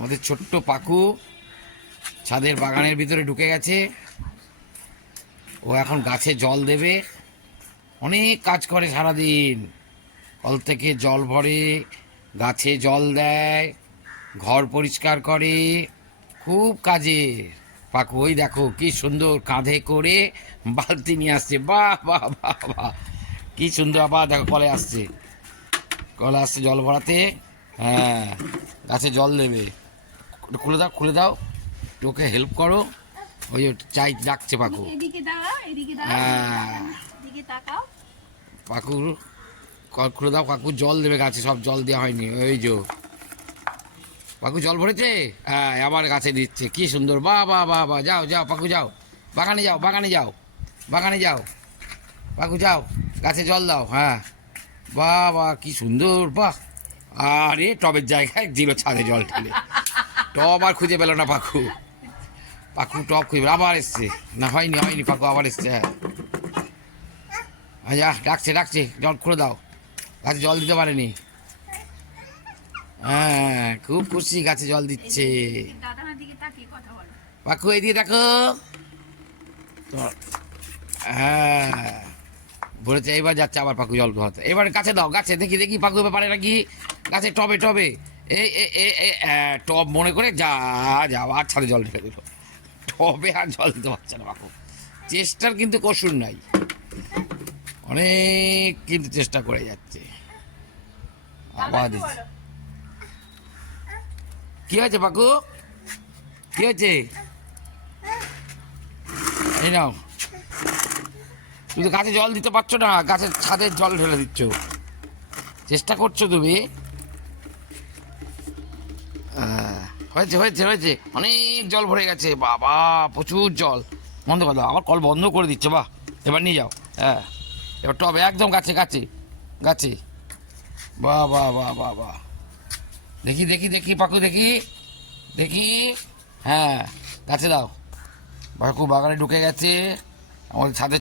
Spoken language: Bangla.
আমাদের ছোট্ট পাখু ছাদের বাগানের ভিতরে ঢুকে গেছে। ও এখন গাছে জল দেবে। অনেক কাজ করে সারাদিন, কল থেকে জল ভরে, গাছে জল দেয়, ঘর পরিষ্কার করে, খুব কাজে পাখু। ওই দেখো কি সুন্দর কাঁধে করে বালতি নিয়ে আসছে। বাহ বাহ বাহ বাহ, কি সুন্দর। আবার দেখো কলে আসছে, কলে আসছে জল ভরাতে। হ্যাঁ, গাছে জল দেবে। খুলে দাও, খুলে দাও, ওকে হেল্প করো। ওই চাই ডাকছে পাখু। হ্যাঁ, পাখুর কল খুলে দাও। পাখু জল দেবে গাছে, সব জল দেওয়া হয়নি। ওই যে পাখু জল ভরেছে। হ্যাঁ, আবার গাছে দিচ্ছে। কি সুন্দর। বাহ বাহ বাহ বাহ। যাও যাও পাখু যাও, বাগানে যাও, বাগানে যাও, বাগানে যাও পাখু, যাও গাছে জল দাও। হ্যাঁ, বাহ বাহ, কি সুন্দর। বাহ, আরে টবের জায়গায় দিল ছাদে জল ঢেলে। টব আর খুঁজে পেল না পাখু। পাখু টব খুঁজে আবার এসছে। না, হয়নি হয়নি, পাখু আবার এসছে। হ্যাঁ, যা ডাকছে ডাকছে, জল খুলে দাও। গাছে জল দিতে পারেনি। হ্যাঁ, খুব খুশি, গাছে জল দিচ্ছে। পাখু এইদিকে দেখো। হ্যাঁ, বলেছে এবার যাচ্ছে আবার পাখু জল খাওয়াতে। এবার গাছে দাও, গাছে দেখি দেখি পাখু এবার পারে নাকি। গাছে টবে টবে এই টব মনে করে যা যা আর ছাদে জল ঢেলে দিল। টবে আর জল দিতে পারছে না পাখু। চেষ্টার কিন্তু কসুর নাই, অনেক কিন্তু চেষ্টা করে যাচ্ছে। আবার দিচ্ছে। কি হয়েছে পাখু, কি হয়েছে? এই নাও। তুমি তো গাছে জল দিতে পারছো না, গাছের ছাদের জল ঢেলে দিচ্ছ। চেষ্টা করছো তুমি। হয়েছে হয়েছে হয়েছে, অনেক জল ভরে গেছে বাবা, প্রচুর জল। বন্ধ করে দাও, আবার কল বন্ধ করে দিচ্ছে। বাহ, এবার নিয়ে যাও। হ্যাঁ, এবার টবে একদম গাছে গাছে গাছে। বাহ বাহ বাহ বাহ বাহ। দেখি দেখি দেখি পাখু, দেখি দেখি। হ্যাঁ, গাছে দাও। পাখু বাগানে ঢুকে গেছে। আমাদের ছাদে